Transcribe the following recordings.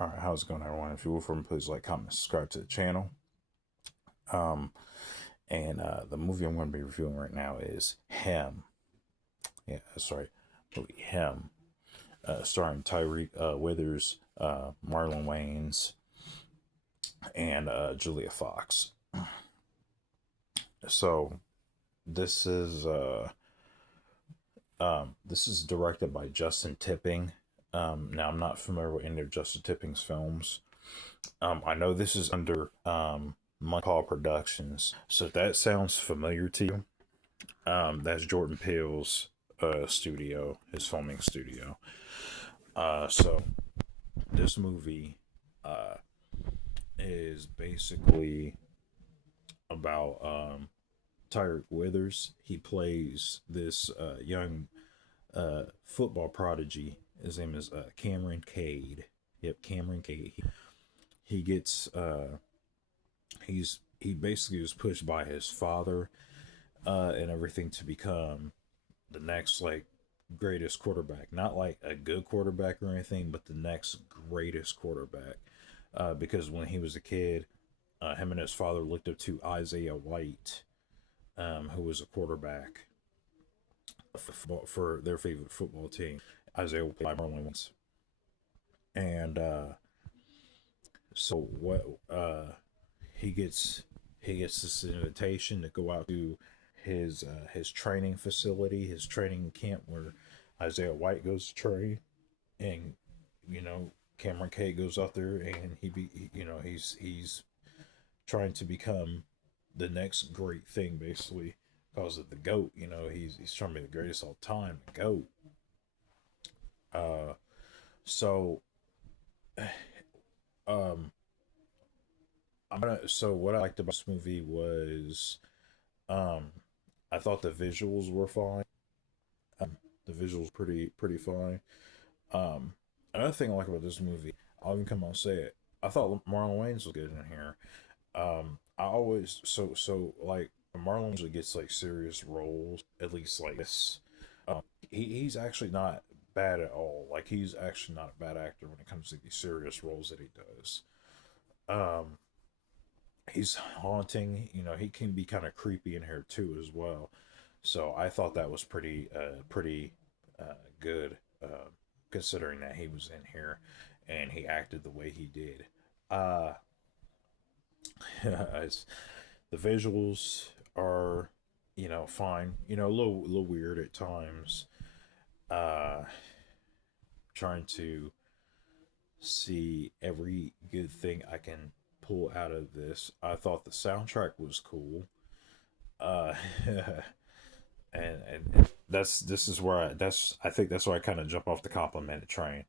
All right, how's it going, everyone? If you will, from please like, comment, subscribe to the channel. Um, the movie I'm going to be reviewing right now is Him. Yeah, sorry, movie Him, starring Tyreek Withers, Marlon Wayans, and Julia Fox. So this is this is directed by Justin Tipping. Now I'm not familiar with any of Justin Tipping's films. I know this is under Monkey Productions. So if that sounds familiar to you, that's Jordan Peele's studio, his filming studio. So this movie uh, is basically about Tyreek Withers. He plays this young football prodigy. His name is Cameron Cade. Yep, Cameron Cade. He gets he basically was pushed by his father and everything to become the next like greatest quarterback. Not like a good quarterback or anything, but the next greatest quarterback. Because when he was a kid, him and his father looked up to Isaiah White, who was a quarterback for their favorite football team. Isaiah White by Marlon Wayans. And so what he gets this invitation to go out to his training facility, his training camp where Isaiah White goes to train, and you know Cameron Cade goes out there and he's trying to become the next great thing basically because of the goat. He's trying to be the greatest all time, the goat. Uh, so um, So what I liked about this movie was, um, I thought the visuals were fine. The visuals pretty fine. Um, Another thing I like about this movie, I'll even come out and say it. I thought Marlon Wayans was good in here. I always like Marlon usually gets like serious roles, at least like this. He's actually not bad at all. Like he's actually not a bad actor when it comes to these serious roles that he does. Um, he's haunting. He can be kind of creepy in here too as well. So I thought that was pretty good, considering that he was in here and he acted the way he did. Uh, the visuals are, fine. A little weird at times. Uh, Trying to see every good thing I can pull out of this. I thought the soundtrack was cool. Uh, and this is where I think that's where I kind of jump off the complimented train.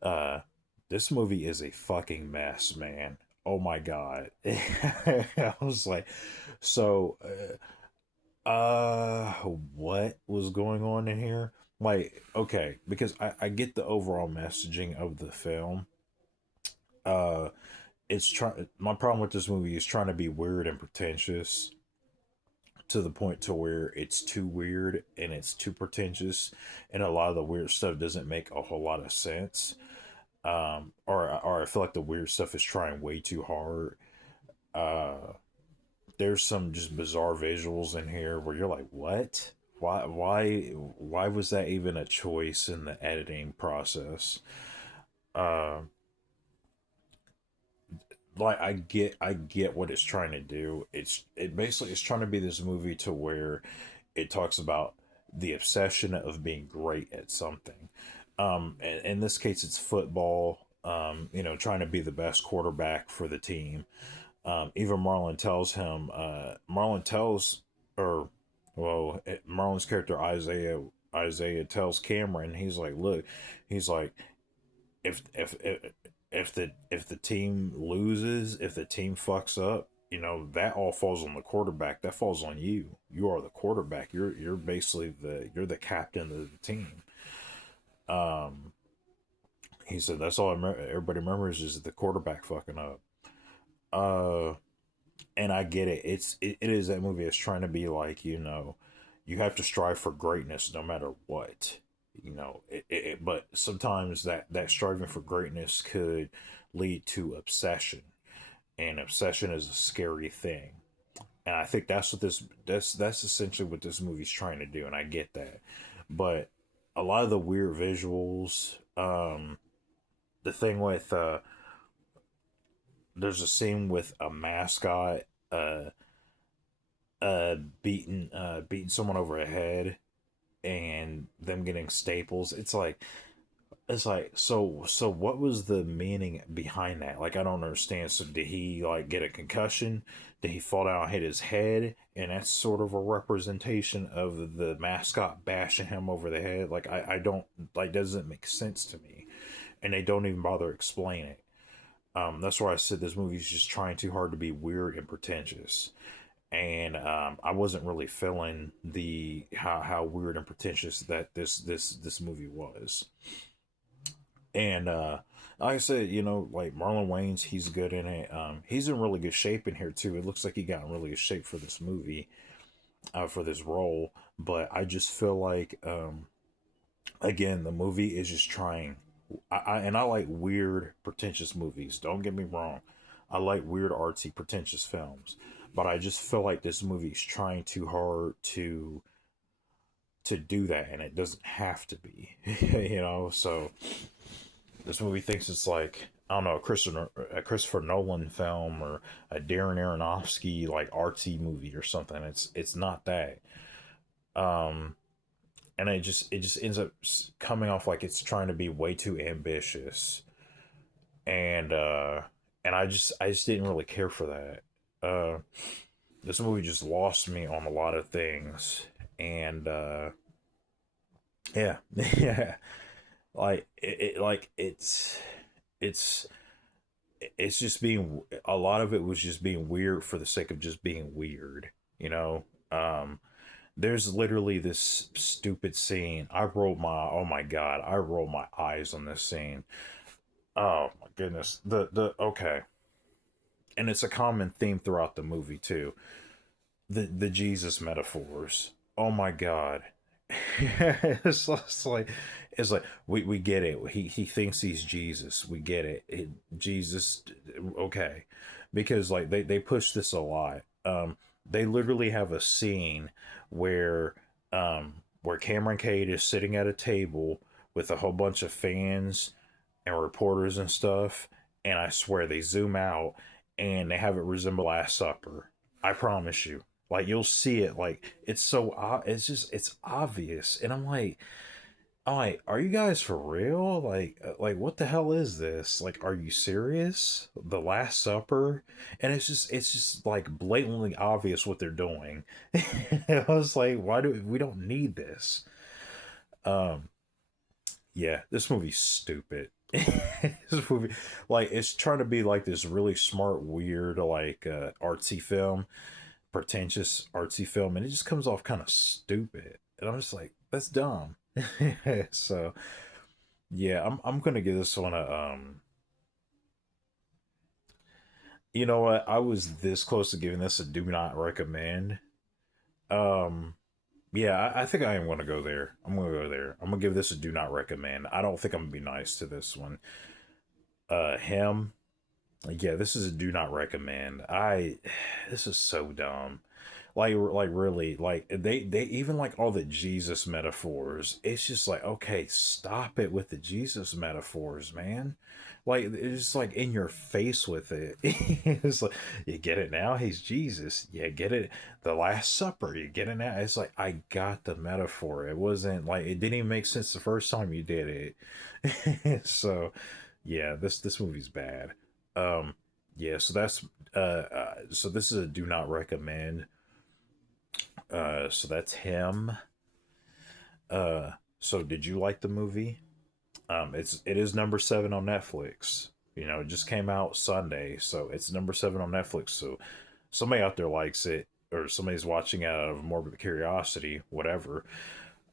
Uh, this movie is a fucking mess, man. Oh my god. I was like, so what was going on in here? Like, okay, because I get the overall messaging of the film. Uh it's trying My problem with this movie is trying to be weird and pretentious to the point to where it's too weird and it's too pretentious, and a lot of the weird stuff doesn't make a whole lot of sense. Or I feel like the weird stuff is trying way too hard. uh there's some just bizarre visuals in here where you're like, what? Why was that even a choice in the editing process? uh like I get what it's trying to do. It basically is trying to be this movie to where it talks about the obsession of being great at something. And in this case it's football. Trying to be the best quarterback for the team. Even Marlon tells or well Marlon's character Isaiah tells Cameron, he's like, look, he's like, if the team loses, if the team fucks up, that all falls on the quarterback. That falls on you. You are the quarterback. You're basically the captain of the team. Um, he said that's all everybody remembers is the quarterback fucking up. Uh, and I get it. It is that movie is trying to be like, you have to strive for greatness no matter what. But sometimes that striving for greatness could lead to obsession, and obsession is a scary thing. And I think that's essentially what this movie's trying to do, and I get that. But a lot of the weird visuals, the thing with there's a scene with a mascot uh beating someone over the head, and them getting staples. It's like, so what was the meaning behind that? Like, I don't understand. So did he like get a concussion? Did he fall down and hit his head? And that's sort of a representation of the mascot bashing him over the head. Like, I don't, like, doesn't make sense to me. And they don't even bother explain it. That's why I said this movie's just trying too hard to be weird and pretentious. And I wasn't really feeling the how weird and pretentious that this movie was. And like I said, like Marlon Wayans, he's good in it. He's in really good shape in here too. It looks like he got in really good shape for this movie, for this role. But I just feel like, again, the movie is just trying. I like weird, pretentious movies. Don't get me wrong. I like weird, artsy, pretentious films. But I just feel like this movie's trying too hard to do that, and it doesn't have to be. So this movie thinks it's like, I don't know, a Christopher Nolan film, or a Darren Aronofsky like artsy movie or something. It's not that. Um, and it just ends up coming off like it's trying to be way too ambitious, and I just didn't really care for that. This movie just lost me on a lot of things, and yeah, yeah, like it's it's just being, a lot of it was just being weird for the sake of just being weird, you know. There's literally this stupid scene. Oh my god, I rolled my eyes on this scene. Oh my goodness. The Okay. And it's a common theme throughout the movie too. The Jesus metaphors. Oh my god. It's like we get it. He thinks he's Jesus. We get it. Jesus, okay. Because like they push this a lot. They literally have a scene where where Cameron Cade is sitting at a table with a whole bunch of fans and reporters and stuff, and I swear they zoom out and they have it resemble Last Supper. I promise you. Like, you'll see it, like it's obvious, and I'm like, are you guys for real? Like, what the hell is this? Like, are you serious? The Last Supper? And it's just like blatantly obvious what they're doing. I was like, why do we don't need this? Um, yeah, this movie's stupid. This movie, like, it's trying to be like this really smart, weird, like artsy film, pretentious artsy film, and it just comes off kind of stupid. And I'm just like, that's dumb. So yeah, I'm gonna give this one a you know what? I was this close to giving this a do not recommend. Um yeah, I think I am gonna go there. I'm gonna go there. I'm gonna give this a do not recommend. I don't think I'm gonna be nice to this one. Him. Yeah, this is a do not recommend. This is so dumb. Like really, like they even like all the Jesus metaphors. It's just like, okay, stop it with the Jesus metaphors, man. Like, it's just like in your face with it. It's like, you get it now, he's Jesus. Yeah, get it. The Last Supper, you get it now. It's like, I got the metaphor. It wasn't like, it didn't even make sense the first time you did it. So yeah, this movie's bad. Um yeah, so this is a do not recommend. So that's him. So did you like the movie? It is number 7 on Netflix. It just came out Sunday, so it's number 7 on Netflix. So somebody out there likes it, or somebody's watching out of morbid curiosity, whatever.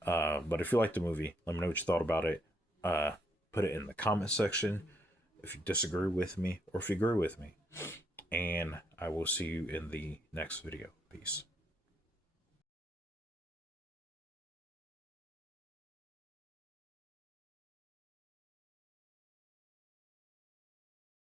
But if you like the movie, let me know what you thought about it. Uh, Put it in the comment section if you disagree with me, or if you agree with me. And I will see you in the next video. Peace.